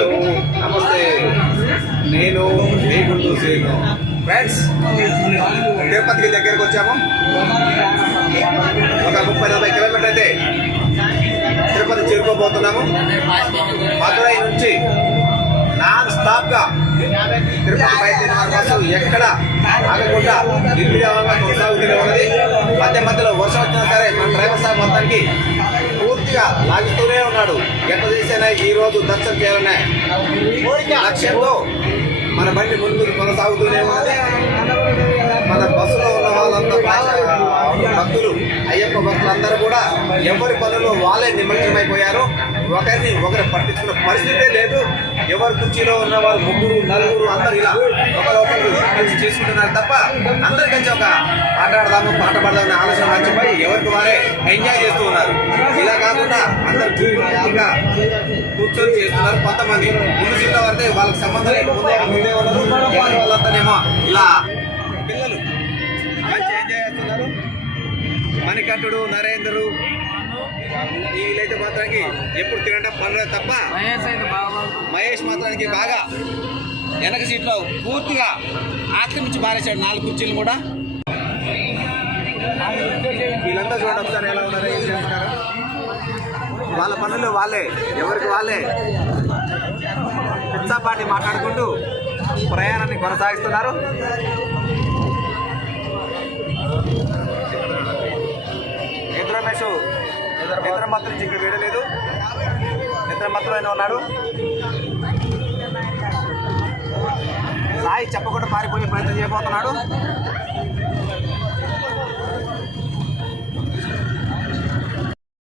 Hello నమస్తే. నేను friends తిరుపతికి దగ్గరకు వచ్చాము. ఒక ముప్పై నలభై కిలోమీటర్ అయితే తిరుపతి చేరుకోబోతున్నాము. మధురై నుంచి నాన్ స్టాప్గా తిరుపతి బయట కోసం ఎక్కడ ఆగకుండా ఇల్లు కొనసాగుతూనే ఉన్నది. మధ్య మధ్యలో వర్షం వచ్చినా సరే మన డ్రైవర్ సార్ మొత్తానికి పూర్తిగా లాగుతూనే ఉన్నాడు. ఎట్లా చేసినా ఈ రోజు దర్శనం చేయాలనే లక్ష్యంతో మన బండి ముందుకు కొనసాగుతూనే ఉన్నది. మన బస్సులో ఉన్న వాళ్ళంతా భక్తులు అయ్యప్ప భక్తులందరూ కూడా ఎవరి పనుల్లో వాళ్ళే నిమగ్నమైపోయారు. ఒకరిని ఒకరు పట్టించుకున్న పరిస్థితే లేదు. ఎవరి కుర్చీలో ఉన్న వారు ముగ్గురు నలుగురు అందరు ఇలా ఒకరొకరు కలిసి చేసుకుంటున్నారు తప్ప అందరి కలిసి ఒక ఆటాడదాము పాట పాడదామని ఆలోచన మర్చిపోయి ఎవరికి వారే ఎంజాయ్ చేస్తూ ఉన్నారు. ఇలా కాకుండా గుంపులుగా కూర్చొని చేస్తున్నారు. కొంతమంది ముందు సీట్ల పడితే వాళ్ళకి సంబంధం ముందే ఎవరి వాళ్ళంతానేమో ఇలా పిల్లలు మంచి ఎంజాయ్ చేస్తున్నారు. మణికంఠుడు నరేంద్రుడు వీళ్ళైతే మాత్రానికి ఎప్పుడు తినడం పనులు తప్ప మహేష్ మాత్రానికి బాగా వెనక సీట్లో పూర్తిగా ఆక్రమించి బారేశాడు నాలుగు కుర్చీలు కూడా వీళ్ళంతా చూడండి ఒకసారి ఎలా ఉన్నారో ఏం చేస్తున్నారు. వాళ్ళ పనులు వాళ్ళే ఎవరికి వాళ్ళే. పిచ్చాపాటి మాట్లాడుకుంటూ ప్రయాణాన్ని కొనసాగిస్తున్నారు. నిద్ర రమేష్ నిద్ర మాత్రం ఇంకా వేయలేదు నిద్ర మాత్రమే ఉన్నాడు. సాయి చెప్పకుండా పారిపోయే ప్రయత్నం చేయబోతున్నాడు.